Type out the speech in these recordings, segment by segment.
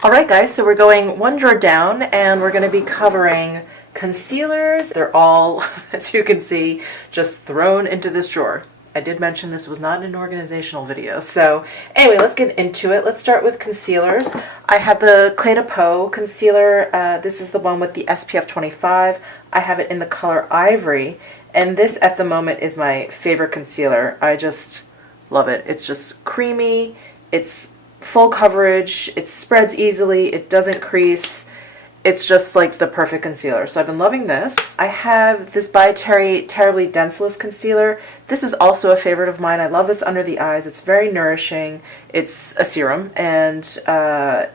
Alright guys, so we're going one drawer down and we're going to be covering concealers. They're all, as you can see, just thrown into this drawer. I did mention this was not an organizational video. So anyway, let's get into it. Let's start with concealers. I have the Clé de Peau concealer. This is the one with the SPF 25. I have it in the color Ivory. And this at the moment is my favorite concealer. I just love it. It's just creamy. It's full coverage, it spreads easily, it doesn't crease. It's just like the perfect concealer. So I've been loving this. I have this by Terry Terribly Denseless concealer. This is also a favorite of mine. I love this under the eyes. It's very nourishing. It's a serum and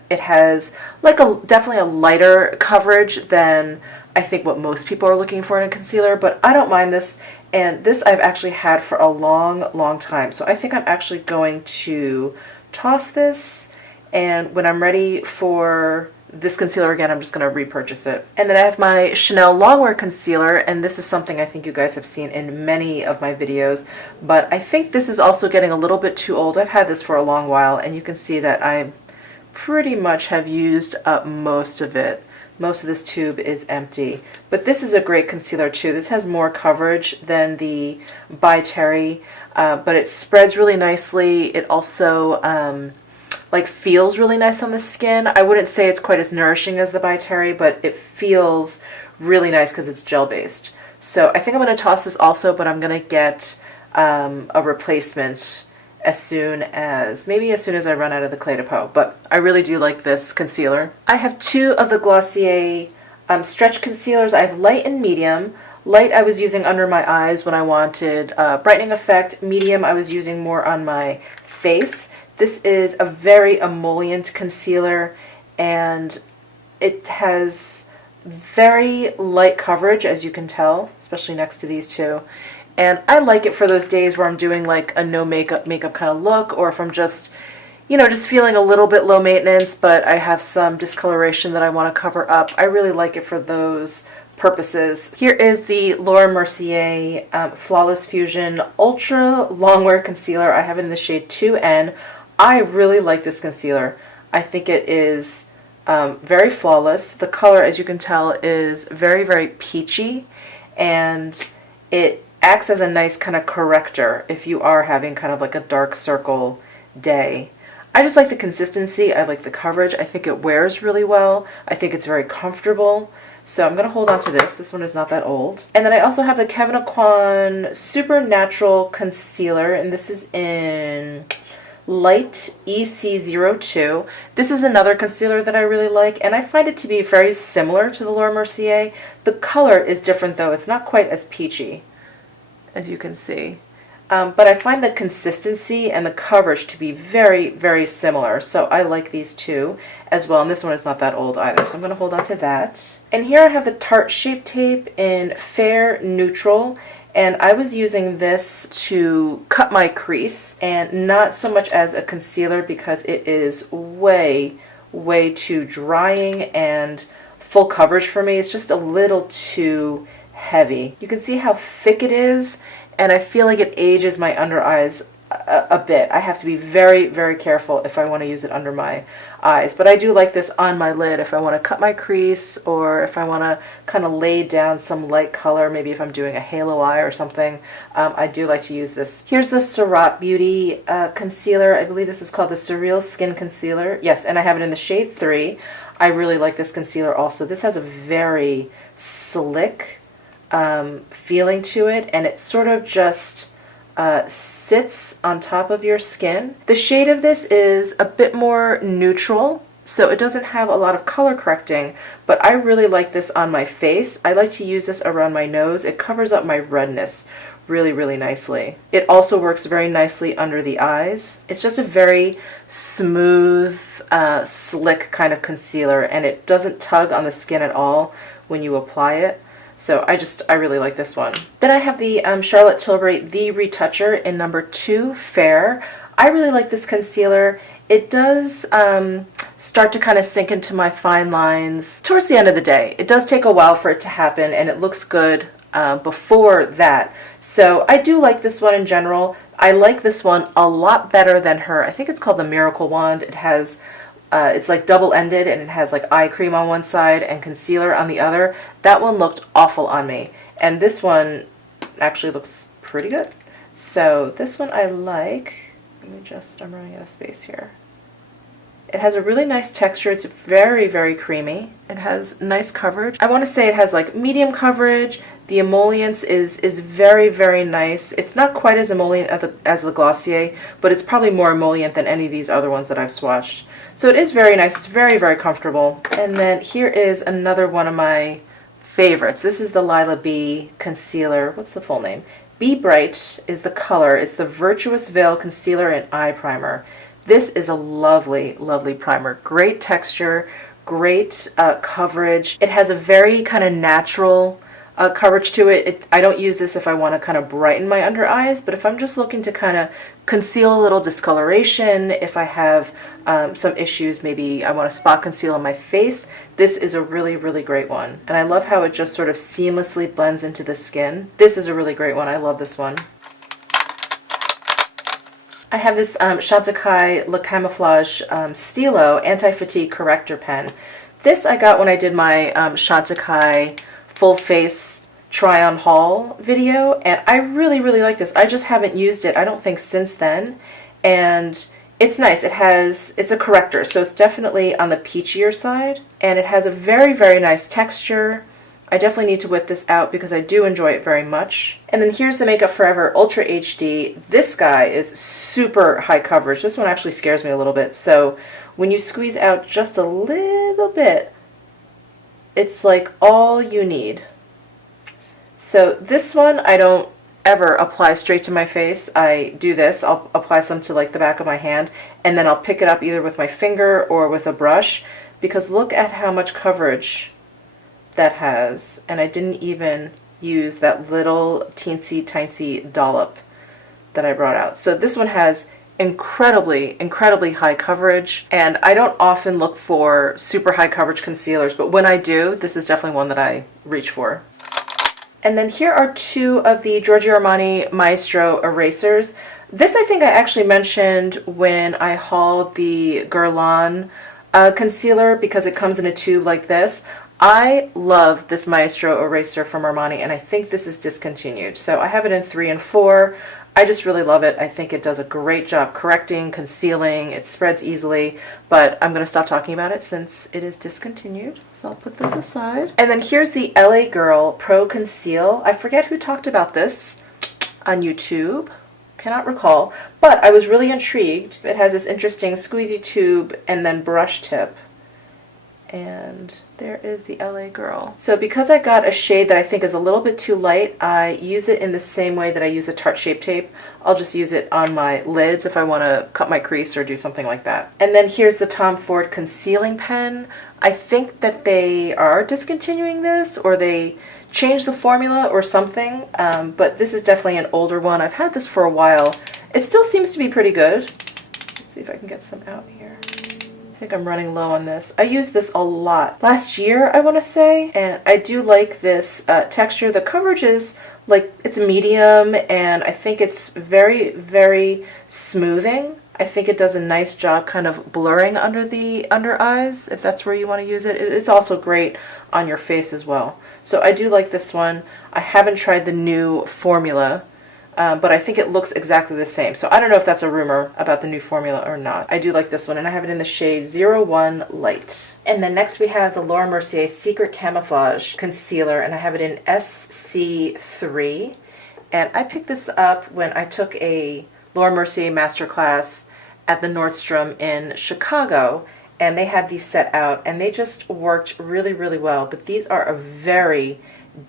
it has like definitely a lighter coverage than I think what most people are looking for in a concealer, but I don't mind this. And this I've actually had for a long time. So I think I'm actually going to toss this, and when I'm ready for this concealer again, I'm just going to repurchase it. And then I have my Chanel Longwear concealer, and this is something I think you guys have seen in many of my videos, but I think this is also getting a little bit too old. I've had this for a long while, and you can see that I pretty much have used up most of it. Most of this tube is empty, but this is a great concealer too. This has more coverage than the By Terry, but it spreads really nicely. It also like feels really nice on the skin. I wouldn't say it's quite as nourishing as the By Terry, but it feels really nice because it's gel based. So I think I'm going to toss this also, but I'm going to get a replacement as soon as I run out of the Clé de Peau. But I really do like this concealer. I have two of the Glossier stretch concealers. I have light and medium. Light I was using under my eyes when I wanted brightening effect. Medium I was using more on my face. This is a very emollient concealer, and it has very light coverage, as you can tell, especially next to these two. And I like it for those days where I'm doing like a no makeup kind of look, or if I'm just, you know, just feeling a little bit low maintenance, but I have some discoloration that I want to cover up. I really like it for those purposes. Here is the Laura Mercier Flawless Fusion Ultra Longwear Concealer. I have it in the shade 2N. I really like this concealer. I think it is very flawless. The color, as you can tell, is very peachy, and it acts as a nice kind of corrector if you are having kind of like a dark circle day. I just like the consistency. I like the coverage. I think it wears really well. I think it's very comfortable. So I'm going to hold on to this. This one is not that old. And then I also have the Kevyn Aucoin Supernatural Concealer, and this is in Light EC02. This is another concealer that I really like, and I find it to be very similar to the Laura Mercier. The color is different though. It's not quite as peachy, as you can see. But I find the consistency and the coverage to be very similar. So I like these two as well. And this one is not that old either. So I'm going to hold on to that. And here I have the Tarte Shape Tape in Fair Neutral. And I was using this to cut my crease, and not so much as a concealer because it is way too drying and full coverage for me. It's just a little too heavy. You can see how thick it is, and I feel like it ages my under eyes a bit. I have to be very careful if I want to use it under my eyes, but I do like this on my lid if I want to cut my crease, or if I want to kind of lay down some light color, maybe if I'm doing a halo eye or something. I do like to use this. Here's the Surratt Beauty concealer. I believe this is called the Surreal Skin Concealer. Yes, and I have it in the shade 3. I really like this concealer also. This has a very slick feeling to it, and it sort of just sits on top of your skin. The shade of this is a bit more neutral, so it doesn't have a lot of color correcting, but I really like this on my face. I like to use this around my nose. It covers up my redness really nicely. It also works very nicely under the eyes. It's just a very smooth, slick kind of concealer, and it doesn't tug on the skin at all when you apply it. So I really like this one. Then I have the Charlotte Tilbury The Retoucher in number 2 Fair. I really like this concealer. It does start to kind of sink into my fine lines towards the end of the day. It does take a while for it to happen, and it looks good before that. So I do like this one in general. I like this one a lot better than her. I think it's called the Miracle Wand. It has it's like double-ended, and it has like eye cream on one side and concealer on the other. That one looked awful on me, and this one actually looks pretty good. So this one I like. Let me just, I'm running out of space here. It has a really nice texture. It's very, very creamy. It has nice coverage. I want to say it has like medium coverage. The emollients is very, very nice. It's not quite as emollient as the Glossier, but it's probably more emollient than any of these other ones that I've swatched. So it is very nice. It's very, very comfortable. And then here is another one of my favorites. This is the Lila B Concealer. What's the full name? Be Bright is the color. It's the Virtuous Veil Concealer and Eye Primer. This is a lovely, lovely primer. Great texture, great coverage. It has a very kind of natural coverage to it. I don't use this if I want to kind of brighten my under eyes, but if I'm just looking to kind of conceal a little discoloration, if I have some issues, maybe I want to spot conceal on my face, this is a really, really great one. And I love how it just sort of seamlessly blends into the skin. This is a really great one. I love this one. I have this Chantecaille Le Camouflage Stilo Anti-Fatigue Corrector Pen. This I got when I did my Chantecaille full face try on haul video, and I really, really like this. I just haven't used it, I don't think, since then, and it's nice. It's a corrector, so it's definitely on the peachier side, and it has a very, very nice texture. I definitely need to whip this out because I do enjoy it very much. And then here's the Makeup Forever Ultra HD. This guy is super high coverage. This one actually scares me a little bit. So when you squeeze out just a little bit, it's like all you need. So this one I don't ever apply straight to my face. I do this. I'll apply some to like the back of my hand, and then I'll pick it up either with my finger or with a brush, because look at how much coverage that has, and I didn't even use that little teensy tiny dollop that I brought out. So this one has incredibly, incredibly high coverage, and I don't often look for super high coverage concealers, but when I do, this is definitely one that I reach for. And then here are two of the Giorgio Armani Maestro erasers. This I think I actually mentioned when I hauled the Guerlain concealer, because it comes in a tube like this. I love this Maestro eraser from Armani, and I think this is discontinued. So I have it in 3 and 4. I just really love it. I think it does a great job correcting, concealing, it spreads easily, but I'm going to stop talking about it since it is discontinued. So I'll put those aside. And then here's the LA Girl Pro Conceal. I forget who talked about this on YouTube. Cannot recall, but I was really intrigued. It has this interesting squeezy tube and then brush tip. And there is the LA Girl. So because I got a shade that I think is a little bit too light, I use it in the same way that I use a Tarte Shape Tape. I'll just use it on my lids if I want to cut my crease or do something like that. And then here's the Tom Ford Concealing Pen. I think that they are discontinuing this, or they changed the formula or something, but this is definitely an older one. I've had this for a while. It still seems to be pretty good. Let's see if I can get some out here. I think I'm running low on this. I use this a lot. Last year, I want to say, and I do like this texture. The coverage is like, it's medium, and I think it's very, very smoothing. I think it does a nice job kind of blurring under the under eyes, if that's where you want to use it. It is also great on your face as well. So I do like this one. I haven't tried the new formula, but I think it looks exactly the same. So I don't know if that's a rumor about the new formula or not. I do like this one, and I have it in the shade 01 Light. And then next we have the Laura Mercier Secret Camouflage Concealer, and I have it in SC3. And I picked this up when I took a Laura Mercier masterclass at the Nordstrom in Chicago, and they had these set out, and they just worked really, really well. But these are a very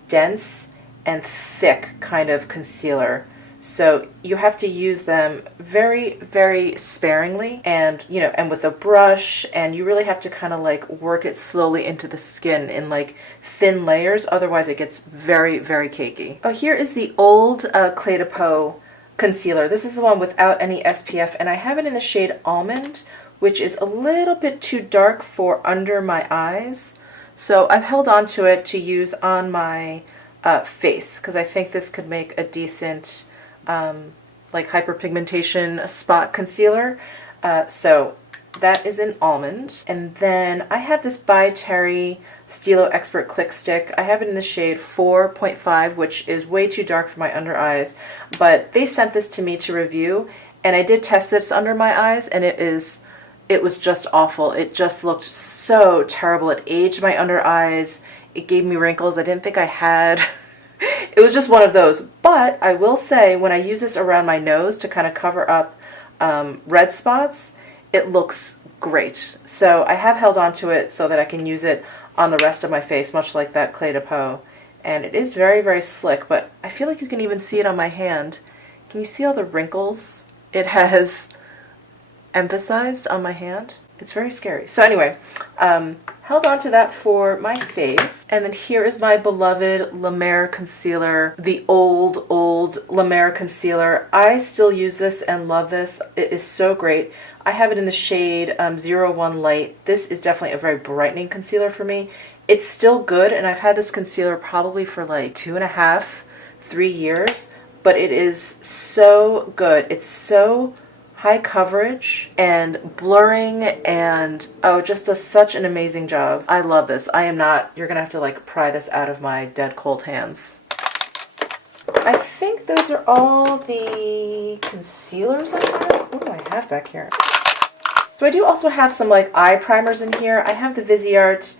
dense and thick kind of concealer. So you have to use them very, very sparingly, and and with a brush, and you really have to kind of like work it slowly into the skin in like thin layers, otherwise it gets very, very cakey. Oh, here is the old Clé de Peau concealer. This is the one without any SPF, and I have it in the shade Almond, which is a little bit too dark for under my eyes. So I've held on to it to use on my face, because I think this could make a decent like hyperpigmentation spot concealer. So That is in Almond. And then I have this By Terry Stilo Expert Click Stick. I have it in the shade 4.5, which is way too dark for my under eyes, but they sent this to me to review, and I did test this under my eyes, and it was just awful. It just looked so terrible. It aged my under eyes. It gave me wrinkles I didn't think I had. It was just one of those. But I will say, when I use this around my nose to kind of cover up red spots, it looks great. So I have held on to it so that I can use it on the rest of my face, much like that Clé de Peau. And it is very, very slick, but I feel like you can even see it on my hand. Can you see all the wrinkles it has emphasized on my hand? It's very scary. So anyway, held on to that for my face. And then here is my beloved La Mer concealer, the old La Mer concealer. I still use this and love this. It is so great. I have it in the shade 01 Light. This is definitely a very brightening concealer for me. It's still good, and I've had this concealer probably for like 2.5, 3 years, but it is so good. It's so high coverage and blurring, and oh, it just does such an amazing job. I love this. I am not, you're gonna have to like pry this out of my dead cold hands. I think those are all the concealers I have. What do I have back here? So I do also have some like eye primers in here. I have the Viseart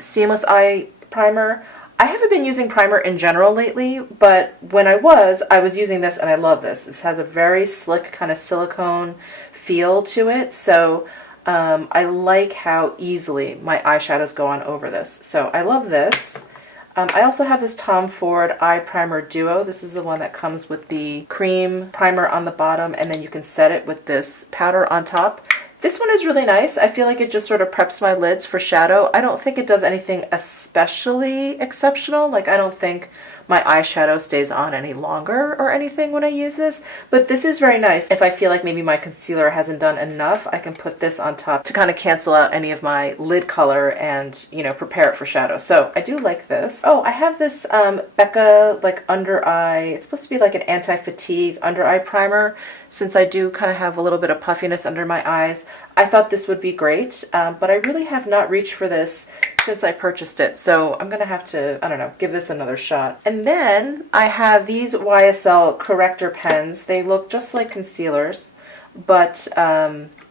Seamless Eye Primer. I haven't been using primer in general lately, but when I was using this, and I love this. This has a very slick kind of silicone feel to it, so I like how easily my eyeshadows go on over this. So I love this. I also have this Tom Ford Eye Primer Duo. This is the one that comes with the cream primer on the bottom, and then you can set it with this powder on top. This one is really nice. I feel like it just sort of preps my lids for shadow. I don't think it does anything especially exceptional. Like, I don't think my eyeshadow stays on any longer or anything when I use this, but this is very nice. If I feel like maybe my concealer hasn't done enough, I can put this on top to kind of cancel out any of my lid color and, you know, prepare it for shadow. So I do like this. Oh, I have this Becca like under eye, it's supposed to be like an anti-fatigue under eye primer. Since I do kind of have a little bit of puffiness under my eyes, I thought this would be great, but I really have not reached for this since I purchased it, so I'm going to have to, I don't know, give this another shot. And then I have these YSL corrector pens. They look just like concealers, but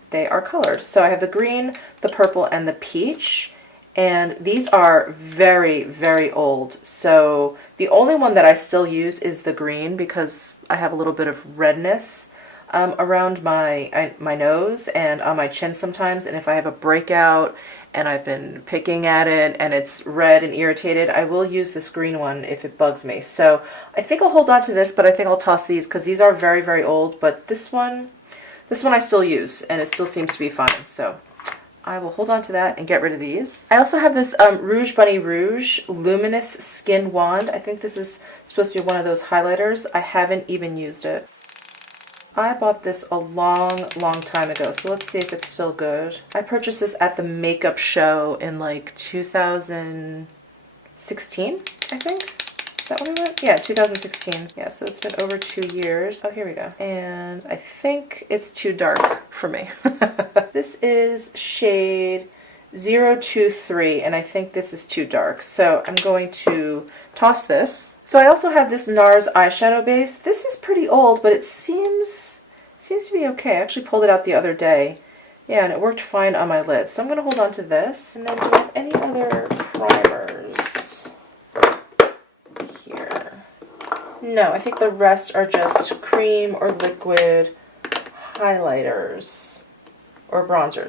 they are colored. So I have the green, the purple, and the peach, and these are very, very old. So the only one that I still use is the green because I have a little bit of redness around my nose and on my chin sometimes, and if I have a breakout and I've been picking at it and it's red and irritated, I will use this green one if it bugs me. So I think I'll hold on to this, but I think I'll toss these because these are very, very old, but this one I still use and it still seems to be fine. So I will hold on to that and get rid of these. I also have this Rouge Bunny Rouge Luminous Skin Wand. I think this is supposed to be one of those highlighters. I haven't even used it. I bought this a long, long time ago, so let's see if it's still good. I purchased this at the makeup show in like 2016, I think. Is that when I went? Yeah, 2016. Yeah, so it's been over 2 years. Oh, here we go. And I think it's too dark for me. This is shade 023, and I think this is too dark. So I'm going to toss this. So I also have this NARS eyeshadow base. This is pretty old, but it seems to be okay. I actually pulled it out the other day. Yeah, and it worked fine on my lids. So I'm going to hold on to this. And then do I have any other primers here? No, I think the rest are just cream or liquid highlighters or bronzers.